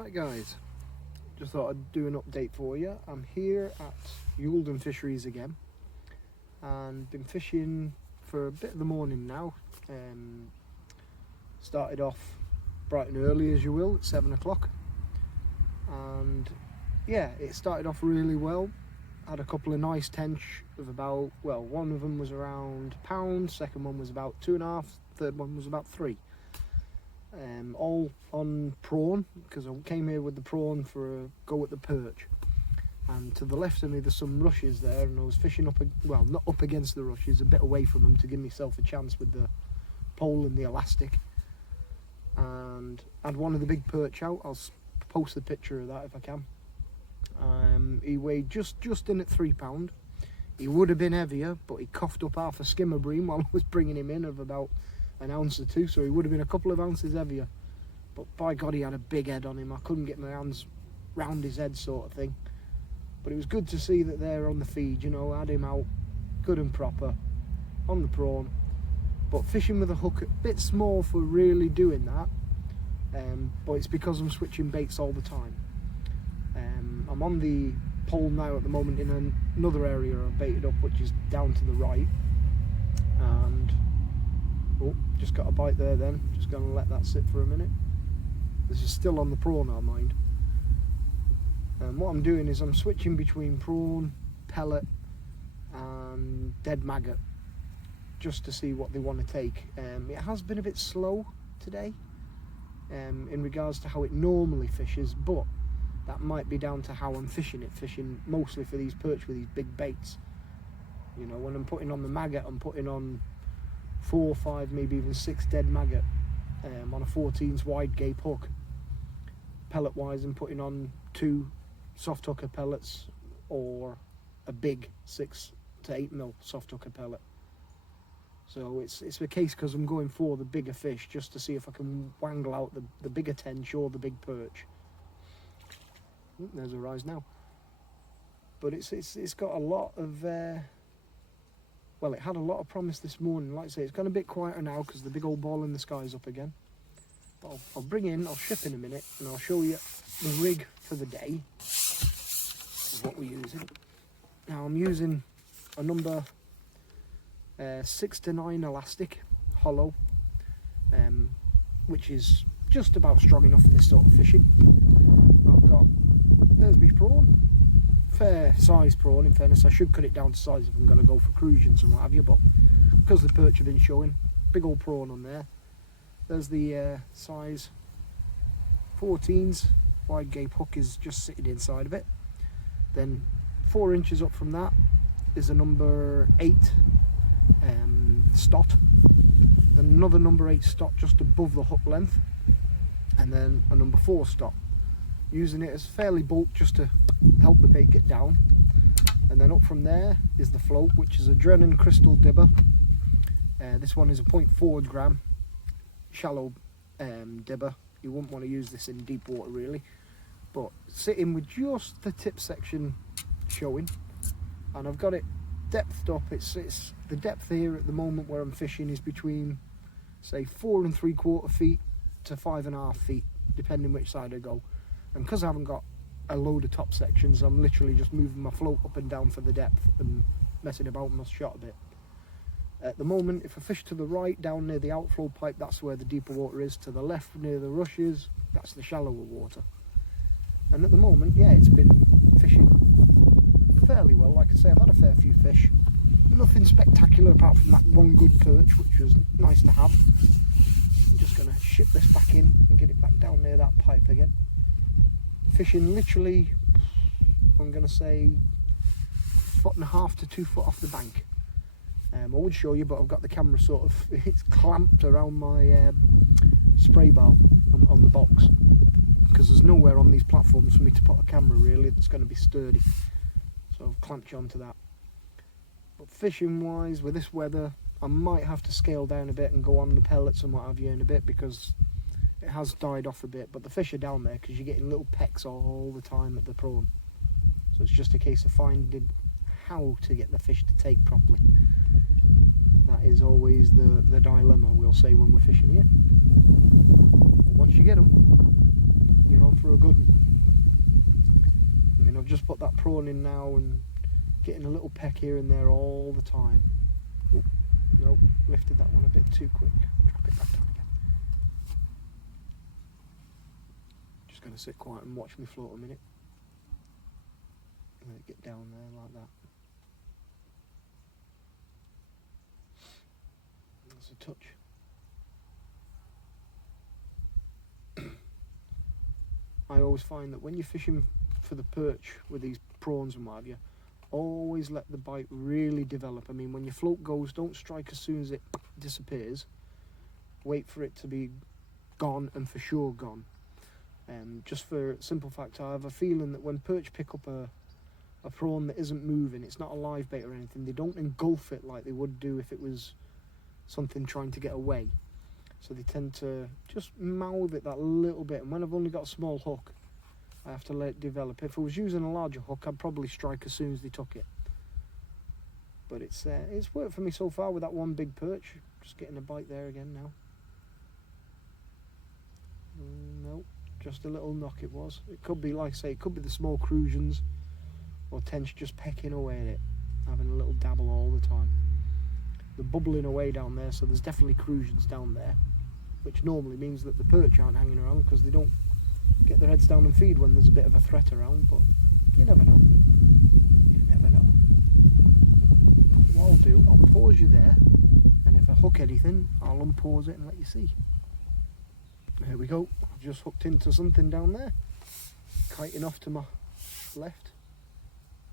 Right guys, just thought I'd do an update for you. I'm here at Youlden Fisheries again and been fishing for a bit of the morning now. Started off bright and early as you will at 7 o'clock, and yeah, it started off really well. Had a couple of nice tench of about, well, one of them was around a pound, second one was about 2.5, third one was about 3. All on prawn, because I came here with the prawn for a go at the perch. And to the left of me there's some rushes there, and I was fishing up, well, not up against the rushes, a bit away from them to give myself a chance with the pole and the elastic. And I had one of the big perch out. I'll post a picture of that if I can. He weighed just in at £3. He would have been heavier, but he coughed up half a skimmer bream while I was bringing him in of about an ounce or two, so he would have been a couple of ounces heavier. But by God, he had a big head on him. I couldn't get my hands round his head, sort of thing. But it was good to see that they're on the feed, you know. I had him out good and proper on the prawn, but fishing with a hook a bit small for really doing that. But it's because I'm switching baits all the time. I'm on the pole now at the moment in another area I've baited up, which is down to the right, and oh, just got a bite there then. Just going to let that sit for a minute. This is still on the prawn, I mind. And what I'm doing is I'm switching between prawn, pellet and dead maggot, just to see what they want to take. It has been a bit slow today in regards to how it normally fishes, but that might be down to how I'm fishing it, fishing mostly for these perch with these big baits. You know, when I'm putting on the maggot, I'm putting on 4, 5, maybe even 6 dead maggot on a 14s wide gape hook. Pellet wise, I'm putting on 2 soft hooker pellets or a big 6 to 8 mil soft hooker pellet. So it's the case because I'm going for the bigger fish, just to see if I can wangle out the bigger tench or the big perch. There's a rise now. But it's got a lot of well, it had a lot of promise this morning. Like I say, it's gone a bit quieter now because the big old ball in the sky is up again. But I'll ship in a minute, and I'll show you the rig for the day of what we're using. Now I'm using a number 6 to 9 elastic, hollow, which is just about strong enough for this sort of fishing. There's my prawn. Fair size prawn, in fairness. I should cut it down to size if I'm going to go for Crucians and what have you, but because the perch have been showing, big old prawn on there. There's the size 14s wide gape hook is just sitting inside of it. Then 4 inches up from that is a number 8 stot. Then another number 8 stot just above the hook length, and then a number 4 stot. Using it as fairly bulk just to help the bait get down. And then up from there is the float, which is a Drennan crystal dibber. This one is a 0.4 gram shallow dibber. You wouldn't want to use this in deep water really, but sitting with just the tip section showing, and I've got it depthed up. It's the depth here at the moment where I'm fishing is between, say, 4 3/4 feet to 5.5 feet, depending which side I go. And because I haven't got a load of top sections, I'm literally just moving my float up and down for the depth and messing about with my shot a bit. At the moment, if I fish to the right, down near the outflow pipe, that's where the deeper water is. To the left, near the rushes, that's the shallower water. And at the moment, yeah, it's been fishing fairly well. Like I say, I've had a fair few fish. Nothing spectacular apart from that one good perch, which was nice to have. I'm just going to ship this back in and get it back down near that pipe again. Fishing literally, I'm going to say 1.5 to 2 foot off the bank. I would show you, but I've got the camera sort of, it's clamped around my spray bar on the box, because there's nowhere on these platforms for me to put a camera really that's going to be sturdy. So I've clamped you onto that. But fishing wise, with this weather, I might have to scale down a bit and go on the pellets and what have you in a bit, because it has died off a bit, but the fish are down there because you're getting little pecks all the time at the prawn. So it's just a case of finding how to get the fish to take properly. That is always the dilemma, we'll say, when we're fishing here. But once you get them, you're on for a good one. I mean, I've just put that prawn in now and getting a little peck here and there all the time. Oop, nope, lifted that one a bit too quick. Drop it back down again. Just going to sit quiet and watch me float a minute. Let it get down there like that. That's a touch. I always find that when you're fishing for the perch with these prawns and what have you, always let the bite really develop. I mean, when your float goes, don't strike as soon as it disappears. Wait for it to be gone and for sure gone. Just for a simple fact, I have a feeling that when perch pick up a prawn that isn't moving, it's not a live bait or anything, they don't engulf it like they would do if it was something trying to get away. So they tend to just mouth it that little bit, and when I've only got a small hook, I have to let it develop. If I was using a larger hook, I'd probably strike as soon as they took it. But it's worked for me so far with that one big perch. Just getting a bite there again now. Nope, just a little knock it was. It could be, like I say, it could be the small Crucians or Tench just pecking away at it, having a little dabble all the time. They're bubbling away down there, so there's definitely Crucians down there, which normally means that the perch aren't hanging around because they don't get their heads down and feed when there's a bit of a threat around, but you never know. You never know. What I'll do, I'll pause you there, and if I hook anything, I'll unpause it and let you see. Here we go. I've just hooked into something down there, kiting off to my left.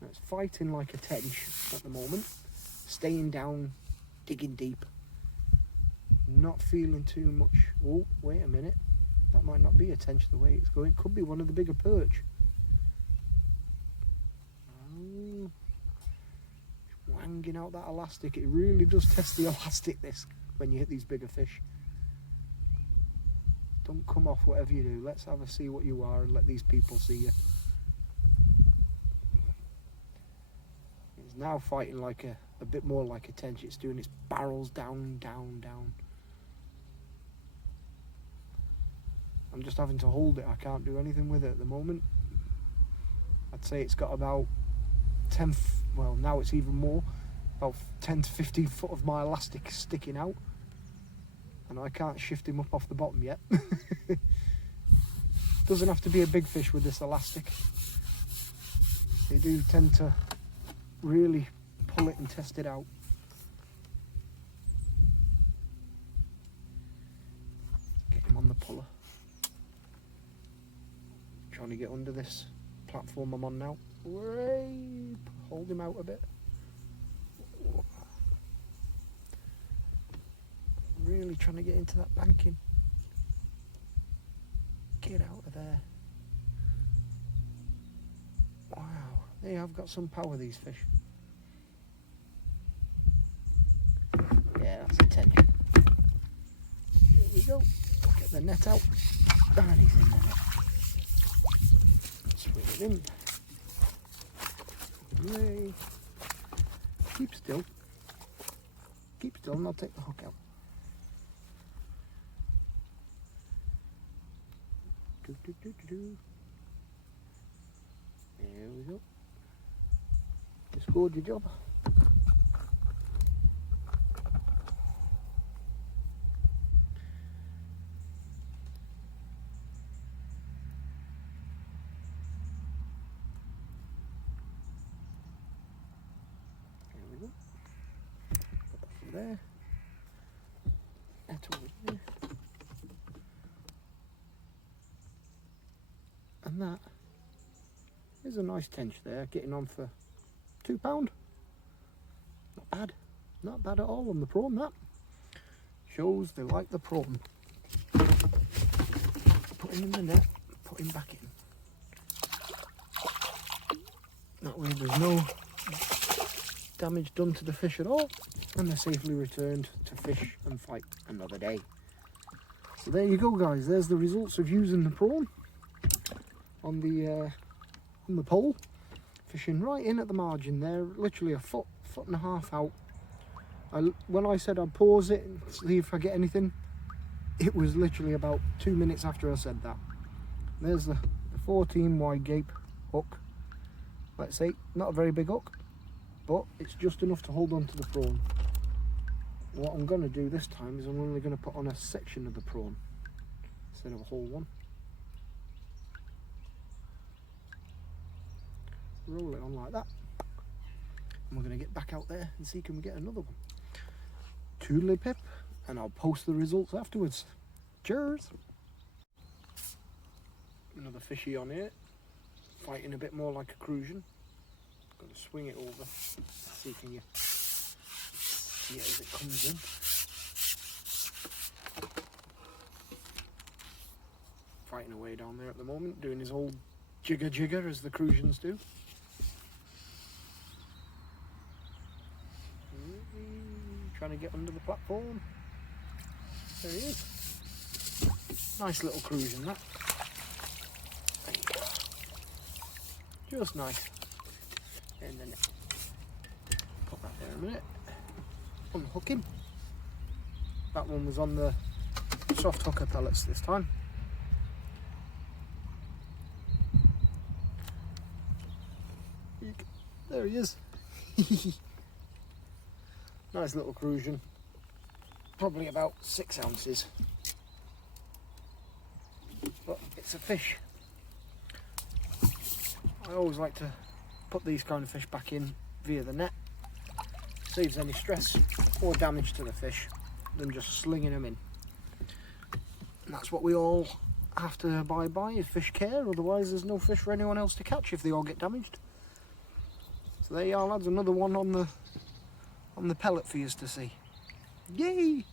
Now it's fighting like a tench at the moment, staying down, digging deep. Not feeling too much. Oh, wait a minute. That might not be a tench the way it's going. It could be one of the bigger perch. Oh, wanging out that elastic. It really does test the elastic, this, when you hit these bigger fish. Don't come off whatever you do. Let's have a see what you are and let these people see you. It's now fighting like a bit more like a tench. It's doing its barrels down, down, down. I'm just having to hold it. I can't do anything with it at the moment. I'd say it's got about 10, well now it's even more, about 10 to 15 foot of my elastic sticking out. And I can't shift him up off the bottom yet. Doesn't have to be a big fish with this elastic. They do tend to really pull it and test it out. Get him on the puller. Trying to get under this platform I'm on now. Hold him out a bit. Really trying to get into that banking. Get out of there. Wow, they have got some power, these fish. Yeah, that's a tench. Here we go. Get the net out. And he's in the net. Swing it in. Yay. Keep still. Keep still and I'll take the hook out. There we go. You scored your job. There we go. Put that from there. That over there. And that is a nice tench there, getting on for £2. Not bad. Not bad at all on the prawn, that. Shows they like the prawn. Put him in the net, put him back in. That way there's no damage done to the fish at all, and they're safely returned to fish and fight another day. So there you go, guys. There's the results of using the prawn on the pole, fishing right in at the margin there, literally a foot and a half out. When I said I'd pause it and see if I get anything, it was literally about 2 minutes after I said that. there's the 14 wide gape hook. Let's say not a very big hook, but it's just enough to hold on to the prawn. What I'm going to do this time is I'm only going to put on a section of the prawn instead of a whole one. Roll it on like that, and we're going to get back out there and see can we get another one. Toodly pip, and I'll post the results afterwards. Cheers! Another fishy on here, fighting a bit more like a Crucian. Got to swing it over, see can you see it as it comes in. Fighting away down there at the moment, doing his old jigger jigger as the Crucians do. Trying to get under the platform. There he is. Nice little Crucian, that. There you go. Just nice. And then put that there a minute. Unhook him. That one was on the soft hooker pellets this time. There he is. Nice little Crucian. Probably about 6 ounces. But it's a fish. I always like to put these kind of fish back in via the net. Saves any stress or damage to the fish than just slinging them in. And that's what we all have to abide by, is fish care, otherwise there's no fish for anyone else to catch if they all get damaged. So there you are, lads, another one on the pellet for you to see. Yay!